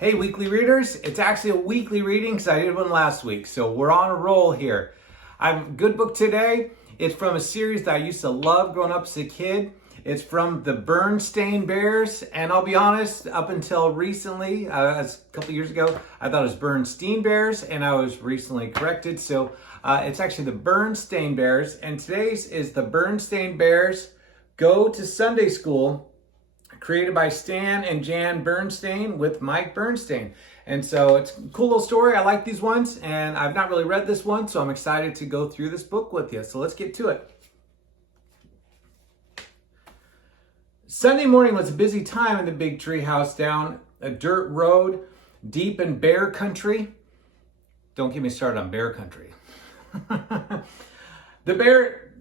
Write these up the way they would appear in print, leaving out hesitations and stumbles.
Hey, weekly readers, it's actually a weekly reading because I did one last week, so we're on a roll here. I have a good book today. It's from a series that I used to love growing up as a kid. It's from the Berenstain Bears, and I'll be honest, up until recently, a couple years ago, I thought it was Berenstain Bears, and I was recently corrected. So it's actually the Berenstain Bears, and today's is the Berenstain Bears Go to Sunday School, created by Stan and Jan Berenstain with Mike Berenstain. And so it's a cool little story. I like these ones, and I've not really read this one, so I'm excited to go through this book with you. So let's get to it. Sunday morning was a busy time in the big tree house down a dirt road deep in bear country. Don't get me started on bear country.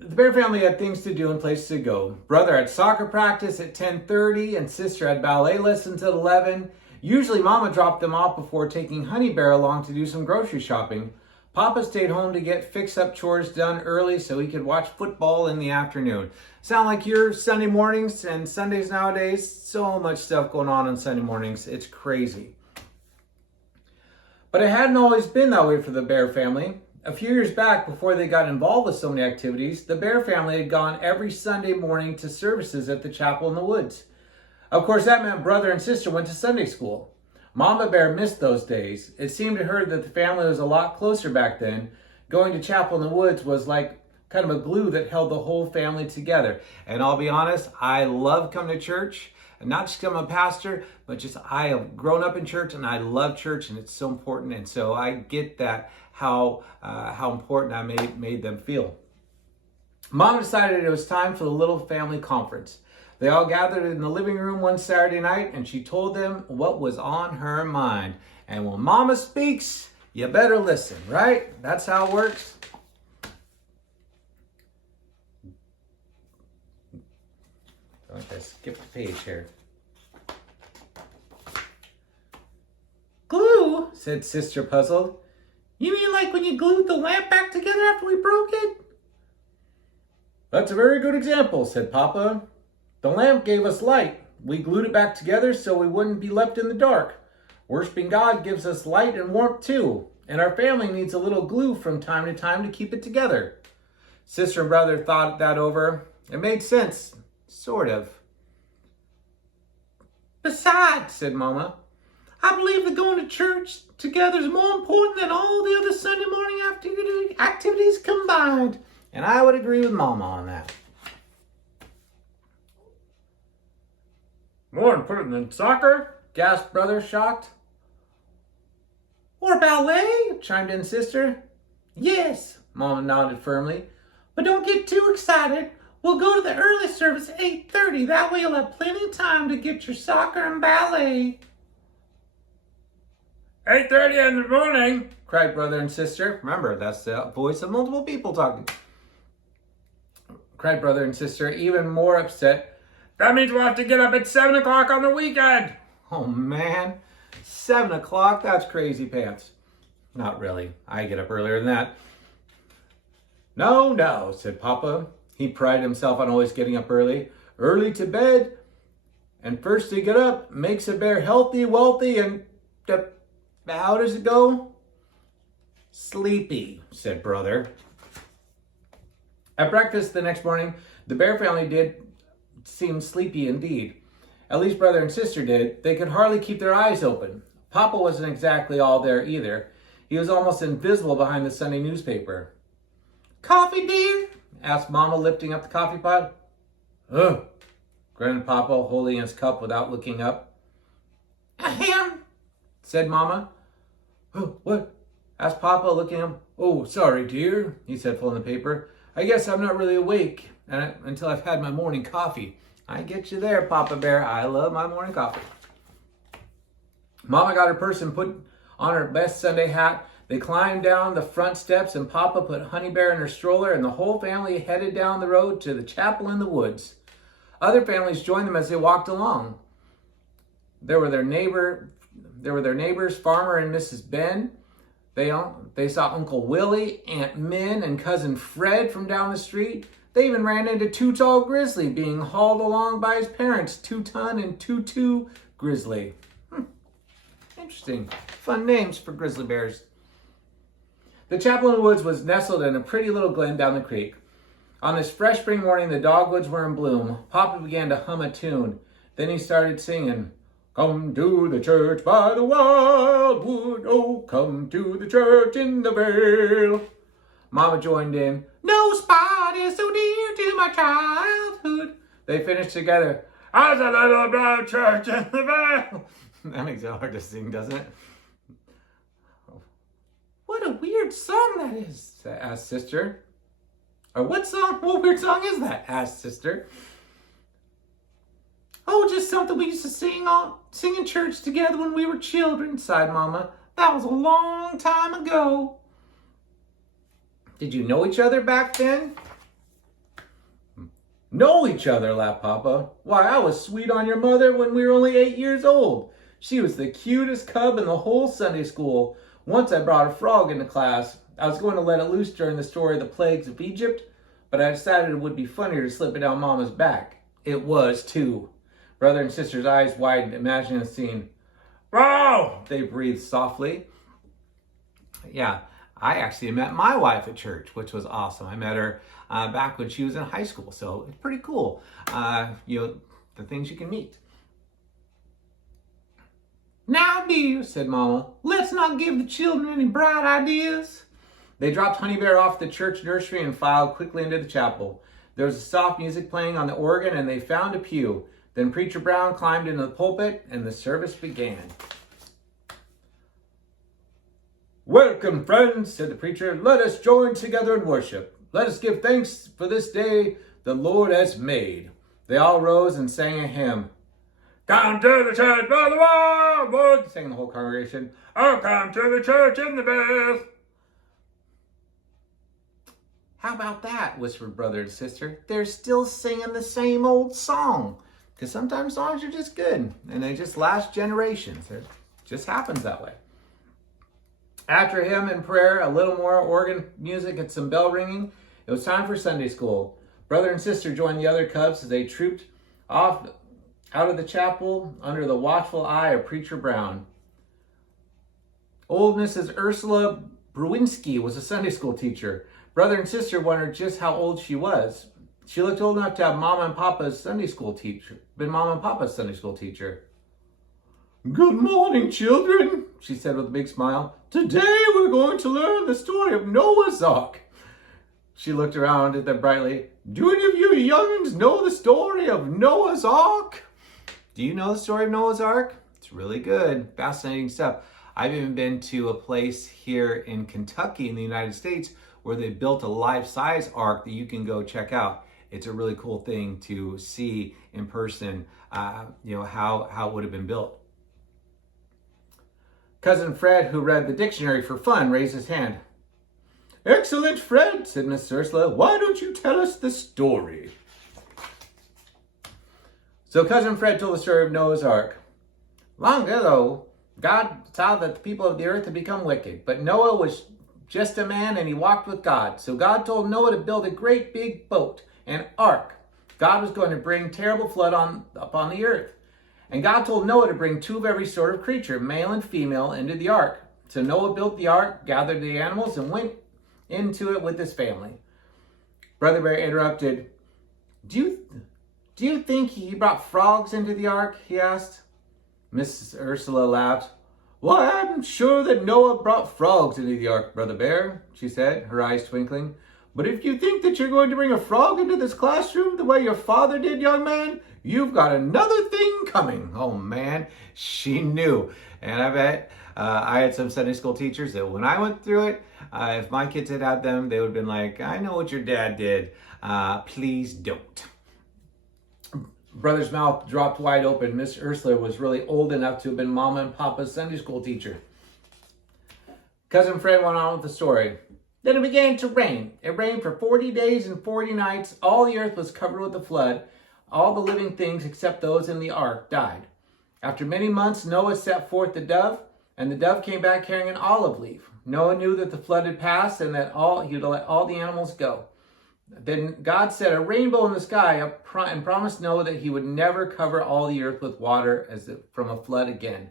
The Bear family had things to do and places to go. Brother had soccer practice at 10:30 and sister had ballet lessons at 11. Usually Mama dropped them off before taking Honey Bear along to do some grocery shopping. Papa stayed home to get fix-up chores done early so he could watch football in the afternoon. Sound like your Sunday mornings and Sundays nowadays? So much stuff going on Sunday mornings. It's crazy. But it hadn't always been that way for the Bear family. A few years back, before they got involved with so many activities, the Bear family had gone every Sunday morning to services at the chapel in the woods. Of course, that meant brother and sister went to Sunday school. Mama Bear missed those days. It seemed to her that the family was a lot closer back then. Going to chapel in the woods was like kind of a glue that held the whole family together. And I'll be honest, I love coming to church. And not just because I'm a pastor, but just I have grown up in church and I love church and it's so important. And so I get that, how important I made them feel. Mom decided it was time for the little family conference. They all gathered in the living room one Saturday night and she told them what was on her mind. And when Mama speaks, you better listen, right? That's how it works. I skipped the page here. Glue, said Sister, puzzled. You mean like when you glued the lamp back together after we broke it? That's a very good example, said Papa. The lamp gave us light. We glued it back together so we wouldn't be left in the dark. Worshipping God gives us light and warmth too, and our family needs a little glue from time to time to keep it together. Sister and brother thought that over. It made sense, sort of. Besides, said Mama, I believe that going to church together is more important than all the other Sunday morning activities combined. And I would agree with Mama on that. More important than soccer? Gasped brother, shocked. Or ballet? Chimed in sister. Yes, Mama nodded firmly. But don't get too excited. We'll go to the early service at 8:30. That way you'll have plenty of time to get your soccer and ballet. 8:30 in the morning, cried brother and sister. Remember, that's the voice of multiple people talking. Cried brother and sister, even more upset. That means we'll have to get up at 7 o'clock on the weekend. Oh, man. 7 o'clock? That's crazy pants. Not really. I get up earlier than that. No, said Papa. He prided himself on always getting up early. Early to bed and first to get up makes a bear healthy, wealthy, and how does it go? Sleepy, said brother. At breakfast the next morning, the Bear family did seem sleepy indeed. At least brother and sister did. They could hardly keep their eyes open. Papa wasn't exactly all there either. He was almost invisible behind the Sunday newspaper. Coffee, dear? Asked Mama, lifting up the coffee pot. Ugh, grunted Papa, holding his cup without looking up. Ahem, said Mama. Oh, what? Asked Papa, looking up. Oh, sorry, dear, he said, folding the paper. I guess I'm not really awake until I've had my morning coffee. I get you there, Papa Bear. I love my morning coffee. Mama got her purse and put on her best Sunday hat. They climbed down the front steps and Papa put Honey Bear in her stroller and the whole family headed down the road to the chapel in the woods. Other families joined them as they walked along. There were their neighbors, Farmer and Mrs. Ben. They saw Uncle Willie, Aunt Min, and Cousin Fred from down the street. They even ran into Too Tall Grizzly being hauled along by his parents, Two Ton and Tutu Grizzly. Interesting. Fun names for grizzly bears. The chapel in the woods was nestled in a pretty little glen down the creek. On this fresh spring morning, the dogwoods were in bloom. Papa began to hum a tune. Then he started singing, "Come to the church by the wildwood, oh, come to the church in the vale." Mama joined in, "No spot is so dear to my childhood." They finished together, "As a little brown church in the vale." That makes it hard to sing, doesn't it? "What a weird song that is," asked Sister. "Or what weird song is that?" asked Sister. "Oh, just something we used to sing in church together when we were children," sighed Mama. "That was a long time ago." "Did you know each other back then?" "Know each other," laughed Papa. "Why, I was sweet on your mother when we were only 8 years old. She was the cutest cub in the whole Sunday school. Once I brought a frog into class. I was going to let it loose during the story of the plagues of Egypt, but I decided it would be funnier to slip it down Mama's back. It was, too." Brother and sister's eyes widened, imagining the scene. "Wow!" they breathed softly. Yeah, I actually met my wife at church, which was awesome. I met her back when she was in high school, so it's pretty cool. The things you can meet. "Now, dear," said Mama, "let's not give the children any bright ideas." They dropped Honey Bear off the church nursery and filed quickly into the chapel. There was soft music playing on the organ, and they found a pew. Then Preacher Brown climbed into the pulpit, and the service began. "Welcome, friends," said the preacher. "Let us join together in worship. Let us give thanks for this day the Lord has made." They all rose and sang a hymn. "Come to the church by the wildwood," sang the whole congregation. "Oh, come to the church in the vale." "How about that?" whispered brother and sister. "They're still singing the same old song." Because sometimes songs are just good, and they just last generations. It just happens that way. After hymn and prayer, a little more organ music and some bell ringing, it was time for Sunday school. Brother and sister joined the other cubs as they trooped off out of the chapel under the watchful eye of Preacher Brown. Old Mrs. Ursula Bruinski was a Sunday school teacher. Brother and sister wondered just how old she was. She looked old enough to have been Mama and Papa's Sunday school teacher. "Good morning, children," she said with a big smile. "Today we're going to learn the story of Noah's Ark." She looked around at them brightly. "Do any of you youngins know the story of Noah's Ark?" Do you know the story of Noah's Ark? It's really good. Fascinating stuff. I've even been to a place here in Kentucky in the United States where they built a life-size ark that you can go check out. It's a really cool thing to see in person, how it would have been built. Cousin Fred, who read the dictionary for fun, raised his hand. "Excellent, Fred," said Miss Ursula. "Why don't you tell us the story?" So Cousin Fred told the story of Noah's Ark. Long ago, God saw that the people of the earth had become wicked, but Noah was just a man and he walked with God. So God told Noah to build a great big boat, an ark. God was going to bring terrible flood upon the earth. And God told Noah to bring 2 of every sort of creature, male and female, into the ark. So Noah built the ark, gathered the animals, and went into it with his family. Brother Bear interrupted. Do you think he brought frogs into the ark?" he asked. Mrs. Ursula laughed. "Why, I'm sure that Noah brought frogs into the ark, Brother Bear," she said, her eyes twinkling. "But if you think that you're going to bring a frog into this classroom the way your father did, young man, you've got another thing coming." Oh, man, she knew. And I bet I had some Sunday school teachers that when I went through it, if my kids had had them, they would have been like, "I know what your dad did. Please don't." Brother's mouth dropped wide open. Miss Ursula was really old enough to have been Mama and Papa's Sunday school teacher. Cousin Fred went on with the story. Then it began to rain. It rained for 40 days and 40 nights. All the earth was covered with a flood. All the living things except those in the ark died. After many months, Noah set forth the dove, and the dove came back carrying an olive leaf. Noah knew that the flood had passed and that he would let all the animals go. Then God set a rainbow in the sky and promised Noah that he would never cover all the earth with water from a flood again.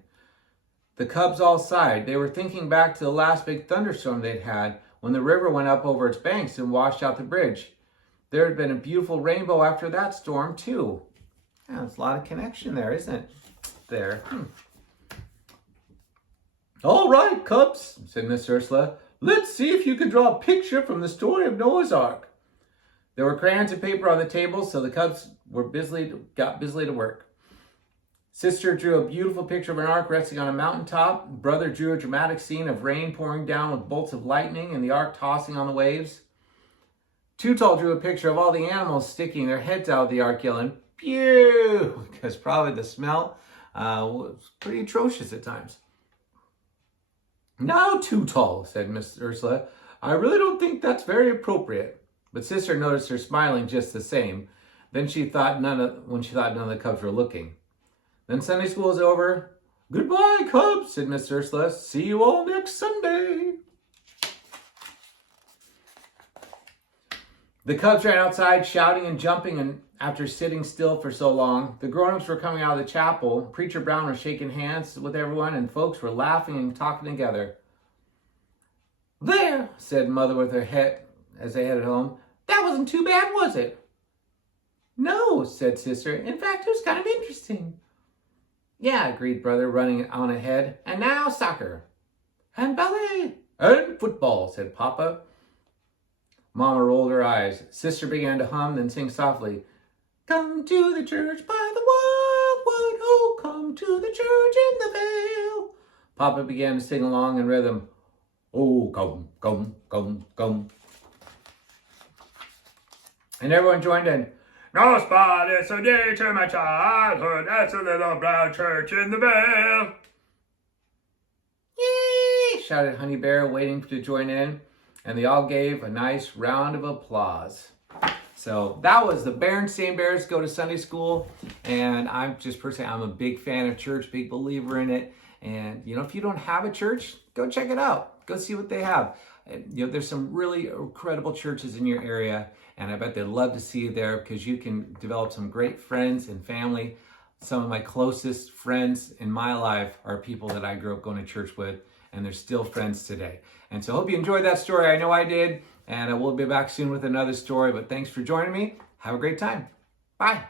The cubs all sighed. They were thinking back to the last big thunderstorm they'd had when the river went up over its banks and washed out the bridge. There had been a beautiful rainbow after that storm, too. Yeah, there's a lot of connection there, isn't it? There. All right, cubs, said Miss Ursula. Let's see if you can draw a picture from the story of Noah's Ark. There were crayons and paper on the table, so the cubs got busily to work. Sister drew a beautiful picture of an ark resting on a mountaintop. Brother drew a dramatic scene of rain pouring down with bolts of lightning and the ark tossing on the waves. Too Tall drew a picture of all the animals sticking their heads out of the ark yelling, pew, because probably the smell was pretty atrocious at times. Now, Too Tall, said Miss Ursula, I really don't think that's very appropriate. But Sister noticed her smiling just the same. Then she thought none of the cubs were looking. Then Sunday school is over. Goodbye, cubs, said Miss Ursula. See you all next Sunday. The cubs ran outside shouting and jumping, and after sitting still for so long, the grown-ups were coming out of the chapel. Preacher Brown was shaking hands with everyone, and folks were laughing and talking together. There, said Mother with her head as they headed home. That wasn't too bad, was it? No, said Sister. In fact, it was kind of interesting. Yeah, agreed Brother, running on ahead. And now soccer. And ballet. And football, said Papa. Mama rolled her eyes. Sister began to hum, then sing softly. Come to the church by the wildwood, oh, come to the church in the vale. Papa began to sing along in rhythm. Oh, come, come, come, come. And everyone joined in. No spot is so dear to my childhood as a little brown church in the vale. Yay! Shouted Honey Bear, waiting to join in. And they all gave a nice round of applause. So that was the Berenstain Bears Go to Sunday School. And I'm just personally, I'm a big fan of church, big believer in it. And, if you don't have a church, go check it out. Go see what they have. There's some really incredible churches in your area. And I bet they'd love to see you there because you can develop some great friends and family. Some of my closest friends in my life are people that I grew up going to church with, and they're still friends today. And so I hope you enjoyed that story. I know I did. And I will be back soon with another story. But thanks for joining me. Have a great time. Bye.